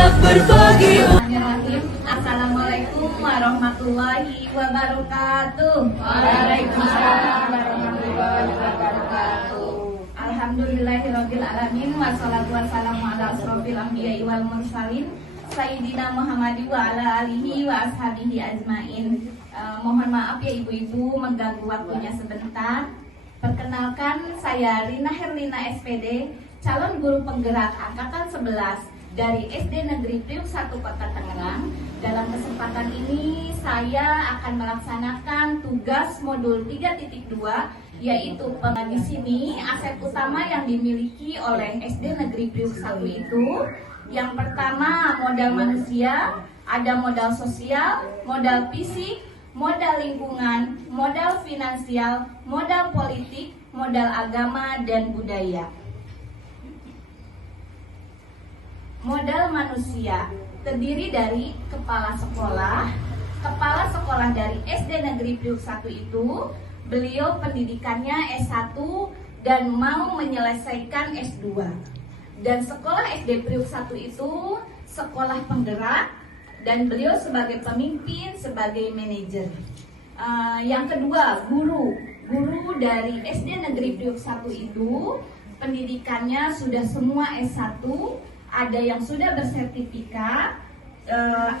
siap berbagi. Bismillahirrahmanirrahim. Assalamualaikum warahmatullahi wabarakatuh. Waalaikumsalam warahmatullahi wabarakatuh. Alhamdulillahirabbil alamin wassalatu wassalamu ala asrofil anbiya'i wal mursalin Sayyidina Muhammad wa ala alihi wa ashabihi ajmain. Mohon maaf ya ibu-ibu mengganggu waktunya sebentar. Perkenalkan, saya Rina Herlina SPD, calon guru penggerak angkatan 11 dari SD Negeri Priuk 1 Kota Tangerang. Dalam kesempatan ini saya akan melaksanakan tugas modul 3.2, yaitu di sini aset utama yang dimiliki oleh SD Negeri Priuk 1 itu yang pertama modal manusia, ada modal sosial, modal fisik, modal lingkungan, modal finansial, modal politik, modal agama dan budaya. Modal manusia terdiri dari kepala sekolah dari SD Negeri Priuk 1 itu, beliau pendidikannya S1 dan mau menyelesaikan S2. Dan sekolah SD Priuk 1 itu sekolah penggerak dan beliau sebagai pemimpin, sebagai manajer. Yang kedua, guru dari SD Negeri Priuk 1 itu pendidikannya sudah semua S1, ada yang sudah bersertifikat,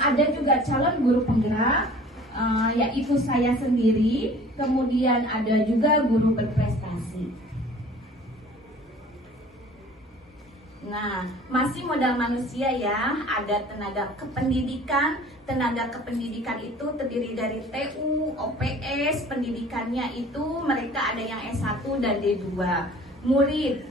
ada juga calon guru penggerak, yaitu saya sendiri, kemudian ada juga guru berprestasi. Nah, masih modal manusia ya, ada tenaga kependidikan. Tenaga kependidikan itu terdiri dari TU, OPS, pendidikannya itu mereka ada yang S1 dan D2. Murid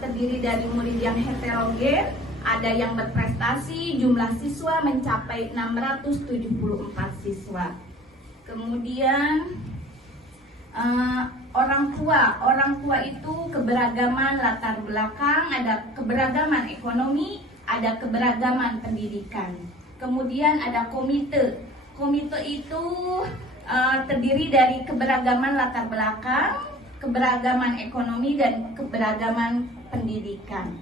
terdiri dari murid yang heterogen, ada yang berprestasi, jumlah siswa mencapai 674 siswa. Kemudian orang tua itu keberagaman latar belakang, ada keberagaman ekonomi, ada keberagaman pendidikan. Kemudian ada komite itu terdiri dari keberagaman latar belakang, keberagaman ekonomi dan keberagaman pendidikan.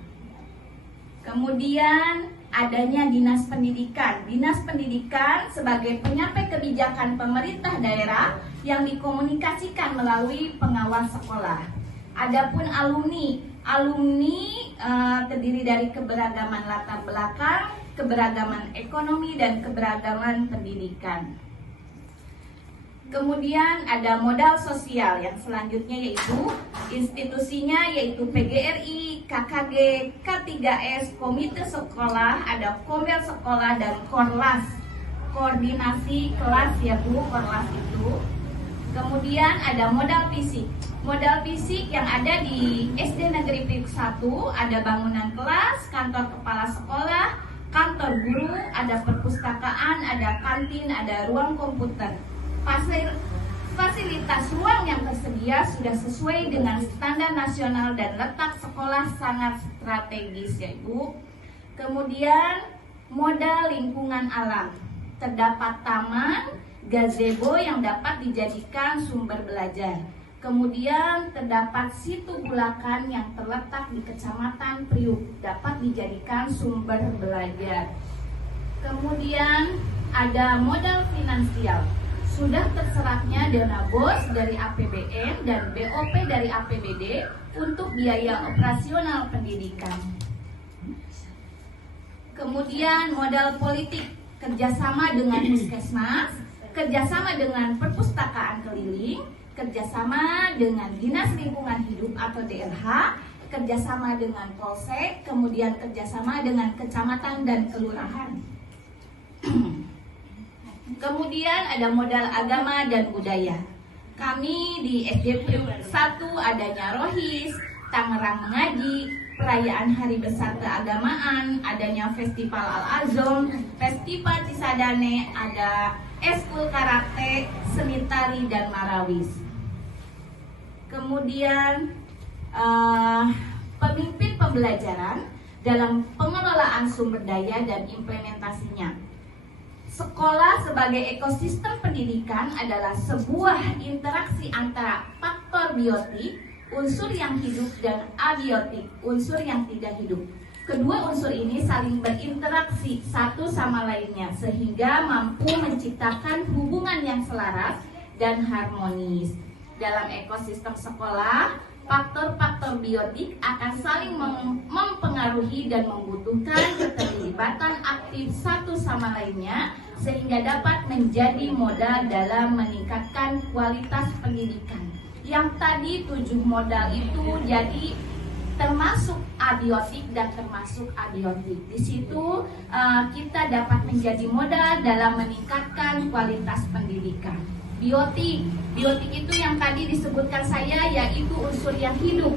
Kemudian adanya dinas pendidikan. Dinas pendidikan sebagai penyampai kebijakan pemerintah daerah yang dikomunikasikan melalui pengawas sekolah. Adapun alumni terdiri dari keberagaman latar belakang, keberagaman ekonomi dan keberagaman pendidikan. Kemudian ada modal sosial yang selanjutnya yaitu institusinya yaitu PGRI, KKG, K3S, Komite Sekolah, ada Komel Sekolah dan Korlas. Koordinasi kelas ya Bu, Korlas itu. Kemudian ada modal fisik. Modal fisik yang ada di SD Negeri Priuk 1 ada bangunan kelas, kantor kepala sekolah, kantor guru, ada perpustakaan, ada kantin, ada ruang komputer. Fasilitas ruang yang tersedia sudah sesuai dengan standar nasional dan letak sekolah sangat strategis ya Ibu. Kemudian modal lingkungan alam. Terdapat taman, gazebo yang dapat dijadikan sumber belajar. Kemudian terdapat situ Bulakan yang terletak di Kecamatan Priuk, dapat dijadikan sumber belajar. Kemudian ada modal finansial. Sudah terserapnya dana BOS dari APBN dan BOP dari APBD untuk biaya operasional pendidikan. Kemudian modal politik, kerjasama dengan puskesmas, kerjasama dengan perpustakaan keliling, kerjasama dengan Dinas Lingkungan Hidup atau DLH, kerjasama dengan Polsek, kemudian kerjasama dengan kecamatan dan kelurahan. Kemudian ada modal agama dan budaya. Kami di SD Priuk 1 adanya Rohis, Tangerang Mengaji, perayaan Hari Besar Keagamaan, adanya Festival Al-Azom, Festival Cisadane, ada Eskul Karate, Seni Tari dan Marawis. Kemudian pemimpin pembelajaran dalam pengelolaan sumber daya dan implementasinya. Sekolah sebagai ekosistem pendidikan adalah sebuah interaksi antara faktor biotik, unsur yang hidup, dan abiotik, unsur yang tidak hidup. Kedua unsur ini saling berinteraksi satu sama lainnya sehingga mampu menciptakan hubungan yang selaras dan harmonis. Dalam ekosistem sekolah, faktor-faktor biotik akan saling mempengaruhi dan membutuhkan keterlibatan aktif satu sama lainnya sehingga dapat menjadi modal dalam meningkatkan kualitas pendidikan. Yang tadi 7 modal itu jadi termasuk abiotik dan termasuk abiotik. Di situ kita dapat menjadi modal dalam meningkatkan kualitas pendidikan. Biotik itu yang tadi disebutkan saya yaitu unsur yang hidup.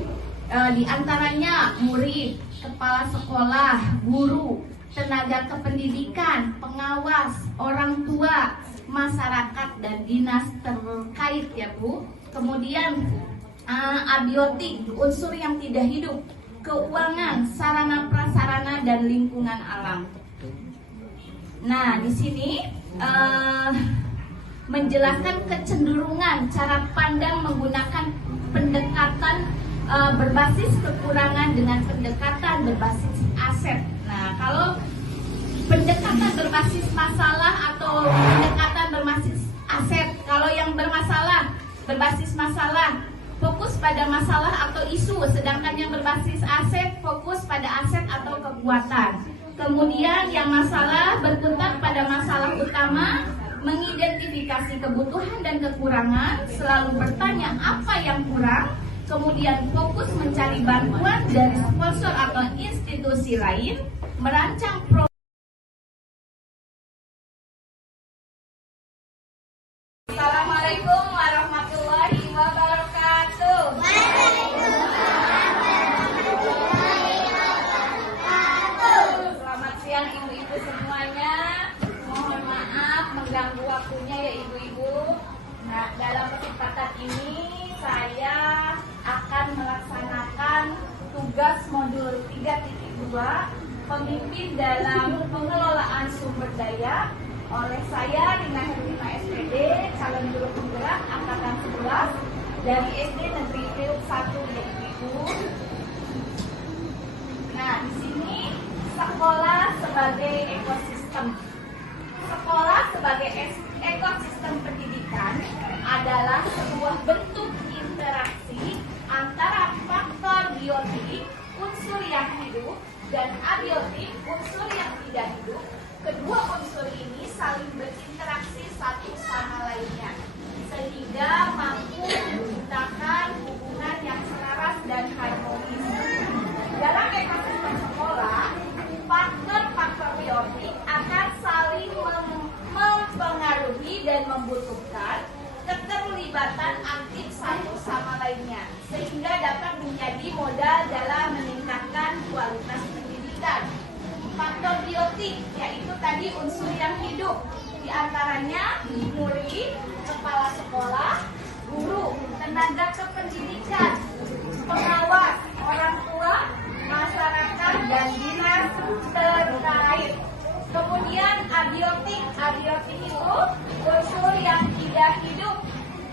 Di antaranya murid, kepala sekolah, guru, tenaga kependidikan, pengawas, orang tua, masyarakat dan dinas terkait ya Bu. Kemudian abiotik, unsur yang tidak hidup, keuangan, sarana prasarana dan lingkungan alam. Nah, di sini menjelaskan kecenderungan cara pandang menggunakan pendekatan berbasis kekurangan dengan pendekatan berbasis aset. Nah, kalau pendekatan berbasis masalah atau pendekatan berbasis aset, kalau yang berbasis masalah fokus pada masalah atau isu, sedangkan yang berbasis aset fokus pada aset atau kekuatan. Kemudian yang masalah berkutat pada masalah utama, mengidentifikasi kebutuhan dan kekurangan, selalu bertanya apa yang kurang, kemudian fokus mencari bantuan dari sponsor atau institusi lain, merancang program. Assalamualaikum warahmatullahi wabarakatuh. Selamat siang ibu-ibu semuanya. Mohon maaf mengganggu waktunya ya ibu-ibu. Nah, dalam kesempatan ini saya akan melaksanakan tugas modul 3.2 pemimpin dalam pengelolaan sumber daya oleh saya Rina Herlina SPD, calon guru penggerak angkatan 11 dari SD Negeri Priuk 1 ibu. Nah, di sini sekolah sebagai ekosistem. Sekolah sebagai ekosistem pendidikan adalah sebuah bentuk interaksi antara faktor biotik, unsur yang hidup, dan abiotik, unsur yang tidak hidup. Kedua unsur ini saling berinteraksi satu sama lainnya sehingga mampu menciptakan hubungan yang selaras dan harmonis. Dalam ekosistem sekolah, faktor-faktor biotik akan saling mempengaruhi dan membutuhkan keterlibatan aktif satu sama lainnya sehingga dapat menjadi modal dalam meningkatkan kualitas pendidikan. Faktor biotik yaitu tadi unsur yang hidup, diantaranya murid, kepala sekolah, guru, tenaga kependidikan, pengawas, orang tua, masyarakat dan dinas terkait. Kemudian abiotik itu unsur yang tidak hidup,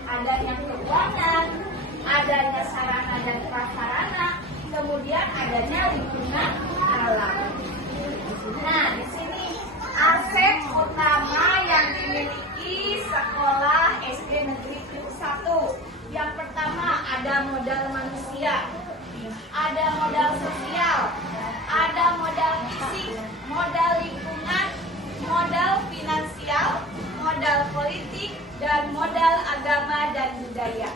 adanya keuangan, adanya sarana dan prasarana, kemudian adanya lingkungan alam. Nah, di sini aset utama yang dimiliki sekolah SD Negeri Priuk 1. Yang pertama ada modal manusia, ada modal sosial, ada modal fisik, modal lingkungan, modal finansial, modal politik, dan modal agama dan budaya.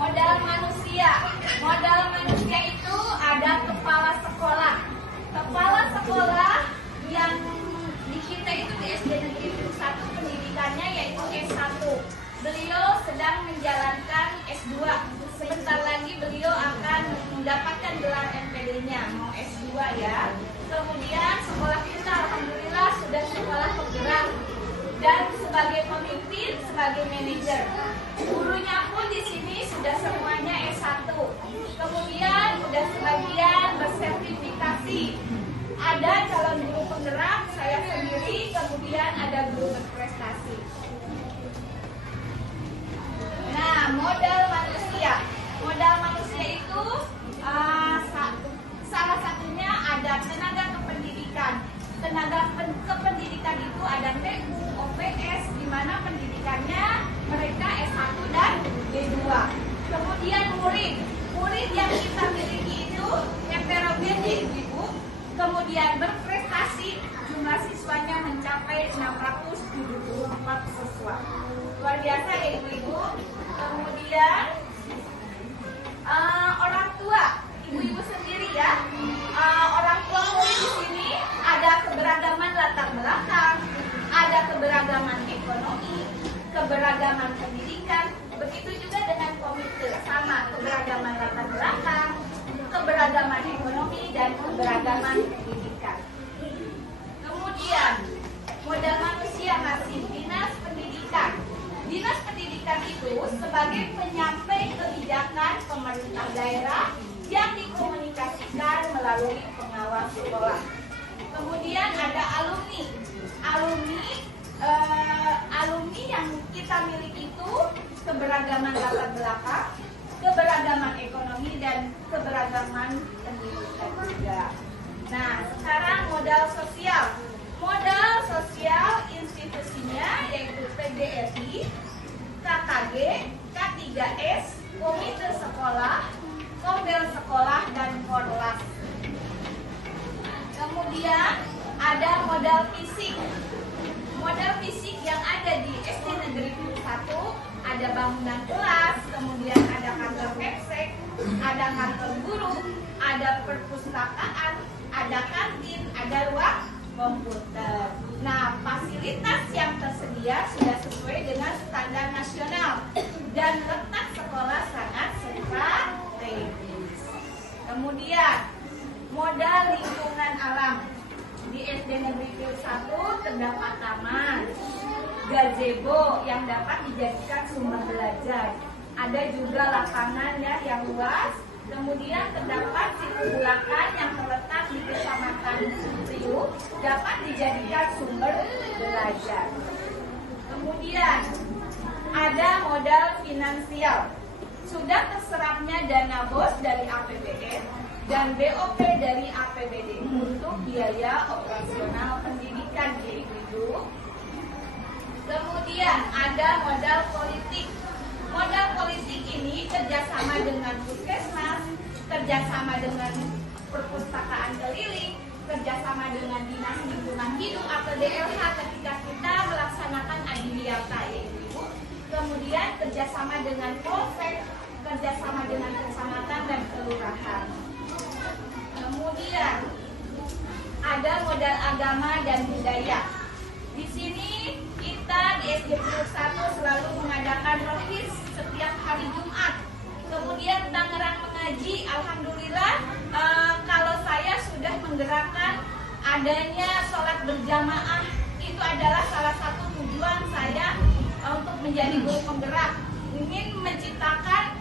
Modal manusia itu ada kepala sekolah. Kepala sekolah yang di kita itu di SD Negeri Priuk 1 pendidikannya yaitu S1. Beliau sedang menjalankan S2. Sebentar lagi beliau akan mendapatkan gelar MPD-nya, mau S2 ya. Kemudian sekolah kita alhamdulillah sudah sekolah penggerak dan sebagai pemimpin, sebagai manajer. Gurunya pun di sini sudah semuanya S1. Kemudian sudah sebagian bersertifikasi. Ada calon guru penggerak, saya sendiri, kemudian ada guru berprestasi. Nah, modal manusia. Modal manusia itu salah kependidikan itu ada TU, OPS, di mana pendidikannya mereka S1 dan D2. Kemudian murid yang kita miliki itu heterogen ya Ibu. Kemudian berprestasi, jumlah siswanya mencapai 674 siswa. Luar biasa ya Ibu-Ibu. Kemudian orang tua, ibu-ibu sendiri ya. Orang tua murid di sini ada keberagaman latar belakang, ada keberagaman ekonomi, keberagaman pendidikan, begitu juga dengan komite sama keberagaman latar belakang, keberagaman ekonomi dan keberagaman pendidikan. Kemudian modal manusia masih dinas pendidikan. Dinas pendidikan itu sebagai penyampai kebijakan pemerintah daerah yang dikomunikasikan melalui pengawas sekolah. Kemudian ada alumni. Alumni yang kita miliki itu keberagaman latar belakang, keberagaman ekonomi dan keberagaman pendidikan juga. Nah, sekarang modal sosial. Modal sosial institusinya yaitu PGRI, KKG, K3S, Komite Sekolah, Kombel Sekolah dan Korlas. Kemudian ada modal fisik. Modal fisik yang ada di SD Negeri 1 ada bangunan kelas, kemudian ada kantor Kepsek, ada kantor guru, ada perpustakaan, ada kantin, ada ruang komputer. Nah, fasilitas yang tersedia sudah sesuai dengan standar nasional dan letak sekolah sangat strategis. Kemudian modal lingkungan alam. Di SD Negeri 1 terdapat taman, gazebo yang dapat dijadikan sumber belajar. Ada juga lapangan ya yang luas. Kemudian terdapat situ bulakan yang terletak di Kecamatan Priuk dapat dijadikan sumber belajar. Kemudian ada modal finansial. Sudah terserapnya dana BOS dari APBN dan BOP dari APBD untuk biaya operasional pendidikan Ibu. Kemudian ada modal politik. Modal politik ini kerjasama dengan puskesmas, kerjasama dengan perpustakaan keliling, kerjasama dengan dinas lingkungan hidup atau DLH ketika kita melaksanakan adiwiyata ya Ibu. Kemudian kerjasama dengan polsek, kerjasama dengan kecamatan dan kelurahan. Kemudian ada modal agama dan budaya. Di sini kita di SD Priuk 1 selalu mengadakan rohis setiap hari Jumat. Kemudian Tangerang mengaji, alhamdulillah kalau saya sudah menggerakkan adanya sholat berjamaah. Itu adalah salah satu tujuan saya untuk menjadi guru penggerak. Ingin menciptakan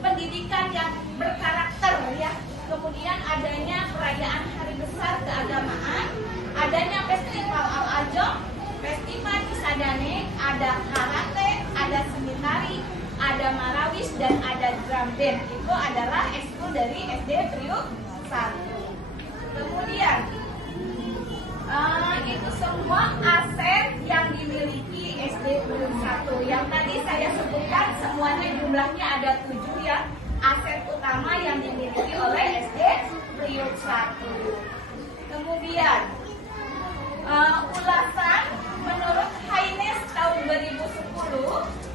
pendidikan yang berkarakter ya. Kemudian adanya perayaan hari besar keagamaan, adanya festival Al-Ajong, festival Isadane, ada karate, ada seni tari, ada marawis dan ada drum band. Itu adalah ekskul dari SD Priuk 1. Kemudian itu semua aset yang dimiliki SD Priuk 1. Yang tadi saya sebutkan semuanya jumlahnya ada 7 ya. Aset utama yang dimiliki oleh SD Priuk 1. Kemudian ulasan menurut Haines tahun 2010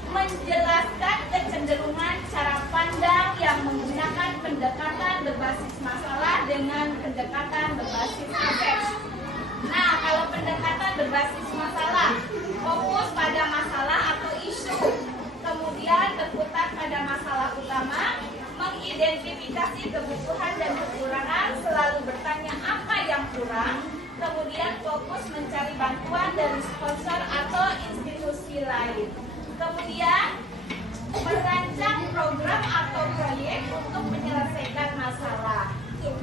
menjelaskan kecenderungan cara pandang yang menggunakan pendekatan berbasis masalah dengan pendekatan berbasis aset. Nah, kalau pendekatan berbasis masalah fokus pada masalah atau isu, kemudian berkutat pada masalah utama, mengidentifikasi kebutuhan dan kekurangan, selalu bertanya apa yang kurang, kemudian fokus mencari bantuan dari sponsor atau institusi lain. Kemudian merancang program atau proyek untuk menyelesaikan masalah.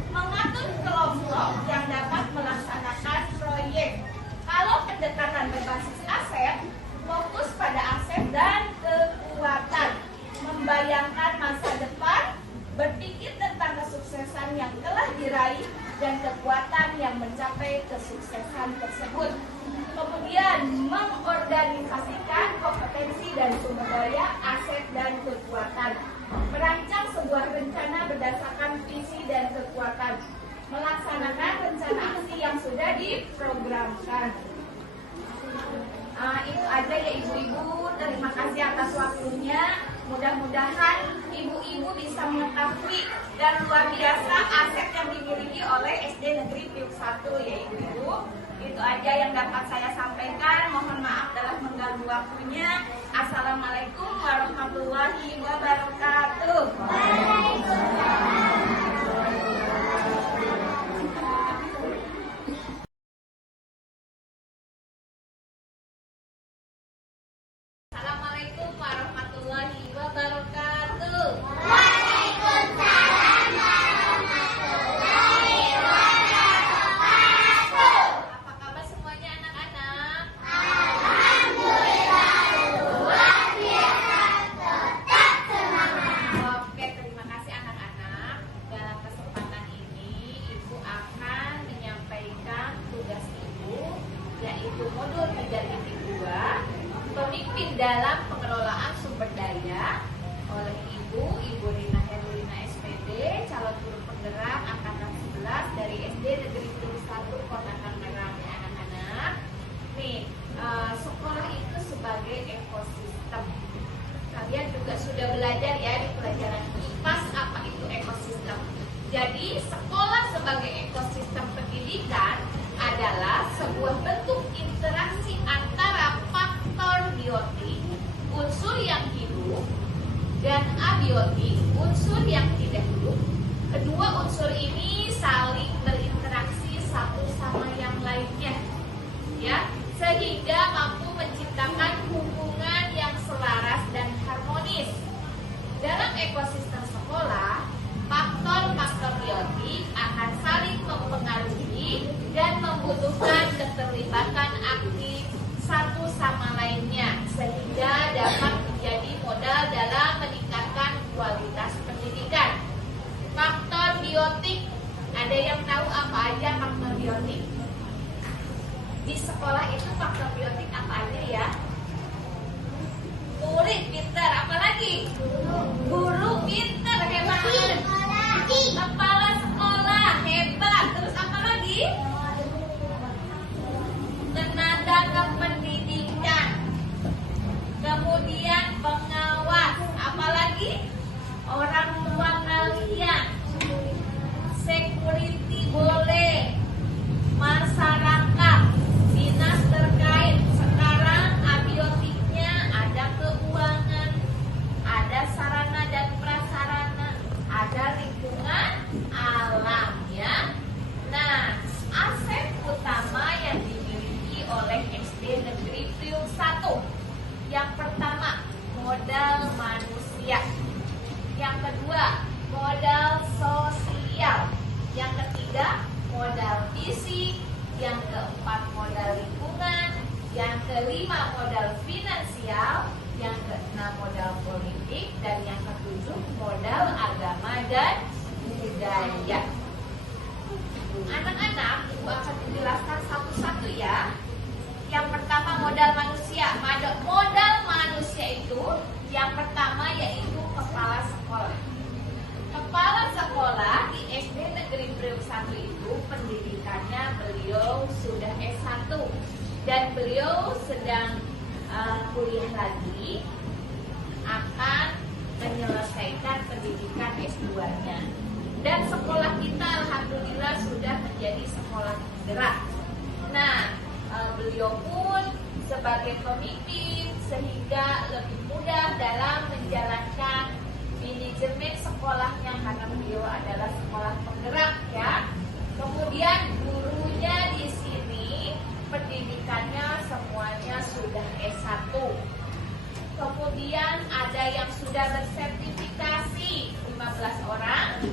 Mengatur kelompok yang dapat melaksanakan proyek. Kalau pendekatan berbasis aset, fokus pada aset dan kekuatan. Membayangkan masa depan, berpikir tentang kesuksesan yang telah diraih, dan kekuatan yang mencapai kesuksesan tersebut. Kemudian mengorganisasikan kompetensi dan sumber daya, aset dan kekuatan. Merancang sebuah rencana berdasarkan visi dan kekuatan. Melaksanakan rencana aksi yang sudah diprogramkan. Itu aja ya ibu-ibu. Terima kasih atas waktunya. Mudah-mudahan ibu-ibu bisa mengetahui dan luar biasa aset yang dimiliki oleh SD Negeri Priuk 1 ya ibu-ibu. Itu aja yang dapat saya sampaikan. Mohon maaf telah mengganggu waktunya. Assalamualaikum warahmatullahi wabarakatuh. Assalamualaikum warahmatullahi wabarakatuh. Apa kabar semuanya anak-anak? Oke, terima kasih anak-anak. Dalam kesempatan ini Ibu akan menyampaikan tugas Ibu, yaitu modul 3.2, pemimpin dalam pengelolaan sumber daya, oleh Ibu Rina Herlina SPD, calon guru penggerak angkatan 11 dari SD Negeri Priuk 1 Kota Tangerang ya anak-anak. Nih, sekolah itu sebagai ekosistem. Kalian juga sudah belajar ya di pelajaran IPAS apa itu ekosistem. Jadi sekolah sebagai ekosistem pendidikan adalah sebuah bentuk interaksi antara faktor biotik, unsur yang hidup, dan abiotik, unsur yang tidak hidup. Kedua unsur ini saling berinteraksi satu sama yang lainnya, ya, sehingga mampu menciptakan hubungan yang selaras dan harmonis. Dalam ekosistem sekolah, faktor-faktor biotik akan saling mempengaruhi dan membutuhkan keterlibatan aktif satu sama lainnya, sehingga dapat menjadi modal dalam meningkatkan kualitas pendidikan. Faktor biotik, ada yang tahu apa aja faktor biotik? Di sekolah itu faktor biotik apa aja ya? Murid pintar, apalagi? Guru pintar, hebat. Kepala sekolah hebat. Terus apa lagi? Tenaga kependidikan. Kemudian pengawas, apalagi? Orang tua kalian. Security boleh. Masyarakat, dinas terkait. Sekarang abiotiknya ada keuangan, ada sarana dan prasarana, ada lingkungan alam ya. Nah, aset utama yang dimiliki oleh SD Negeri Priuk 1. Yang pertama, modal manusia. Yang kedua, modal sosial. Yang ketiga, modal fisik. Yang keempat, modal lingkungan. Yang kelima, modal finansial. Yang keenam, modal politik. Dan yang ketujuh, modal agama dan budaya. Anak-anak, Ibu akan menjelaskan satu-satu ya. Yang pertama, modal manusia. Modal manusia itu yang pertama yaitu kepala sekolah. Kepala sekolah di SD Negeri Priuk 1 itu pendidikannya beliau sudah S1 dan beliau sedang kuliah lagi, akan menyelesaikan pendidikan S2-nya. Dan sekolah kita alhamdulillah sudah menjadi sekolah penggerak. Nah, beliau pun sebagai pemimpin sehingga lebih mudah dalam menjalankan manajemen sekolahnya karena beliau adalah sekolah penggerak ya. Kemudian gurunya di sini pendidikannya semuanya sudah S1. Kemudian ada yang sudah bersertifikasi 15 orang,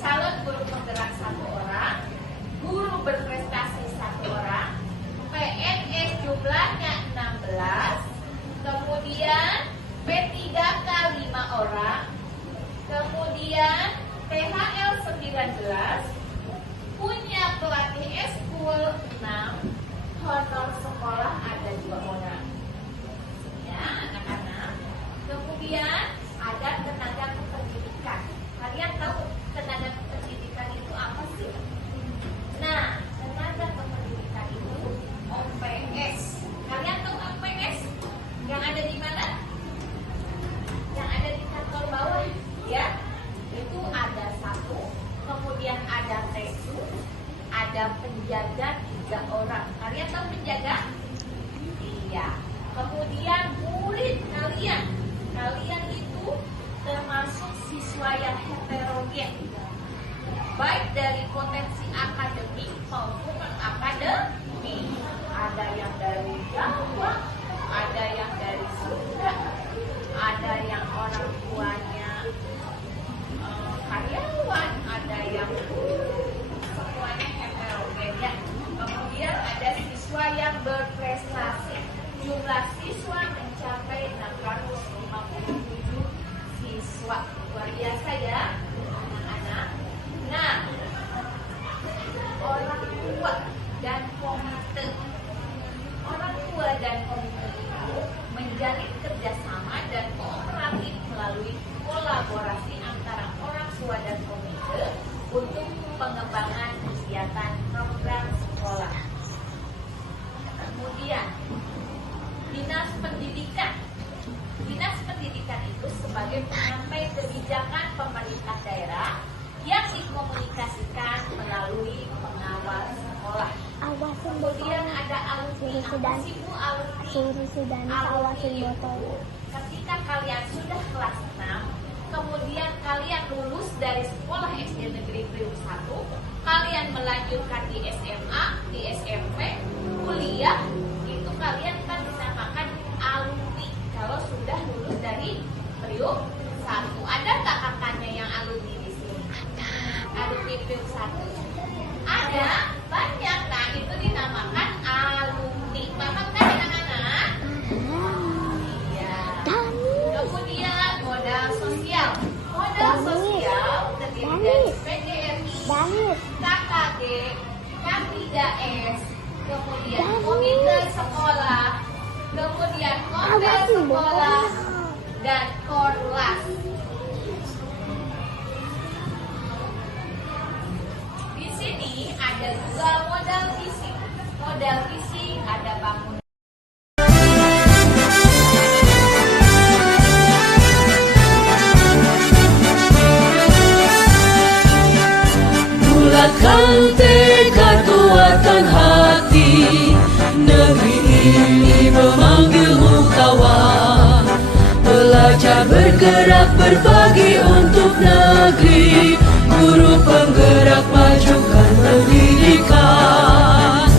calon guru penggerak 1 orang, guru berprestasi 1 orang, PNS jumlahnya 16, kemudian P3K 5 orang, kemudian THL 19, punya menjaga 3 orang. Kalian tahu menjaga? Iya. Kemudian murid kalian itu termasuk siswa yang heterogen, baik dari potensi akademik maupun akademik. Ada yang dari Jawa, ada yang dari Sunda, ada yang orang tuanya karyawan, ada yang semuanya heterogen ya. Kemudian ada siswa yang berprestasi. Jumlah siswa mencapai 657 siswa. Luar biasa ya anak-anak. Nah, orang tua dan komite itu menjalin kerjasama dan kooperatif melalui kolaborasi antara orang tua dan komite untuk pengembangan kegiatan program sekolah. Kemudian Dinas Pendidikan itu sebagai penyampai kebijakan pemerintah daerah yang dikomunikasikan melalui pengawal sekolah. Kemudian ada alumni. Apa sih Bu alumni? Alumni itu ketika kalian sudah kelas 6, kemudian kalian lulus dari sekolah SD Negeri Priuk 1, kalian melanjutkan di SMA, di SMP, kuliah, itu kalian kan dinamakan alumni kalau sudah lulus dari Priuk 1. Ada nggak kakaknya yang alumni di sini? Alumni Priuk 1? Ada, banyak. Nah, itu dinamakan alumni. Paham kan anak-anak? Iya. Kemudian modal sosial. Modal sosial terdiri dari PGRI, KKG, K3S, kemudian komite sekolah, kemudian model sekolah, dan korlas. Di sini ada juga modal fisik. Modal fisik ada bangunan. Bulatkan tekad kuatkan hati, negeri ini memanggilmu kawan. Belajar bergerak berbagi untuk negeri, guru penggerak majukan pendidikan.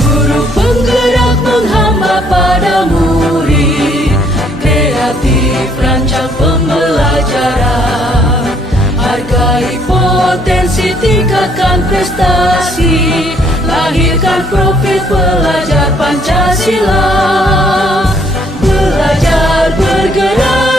Guru penggerak menghamba pada murid, kreatif rancang pembelajaran. Hargai potensi, tingkatkan prestasi, lahirkan profil pelajar Pancasila. Belajar bergerak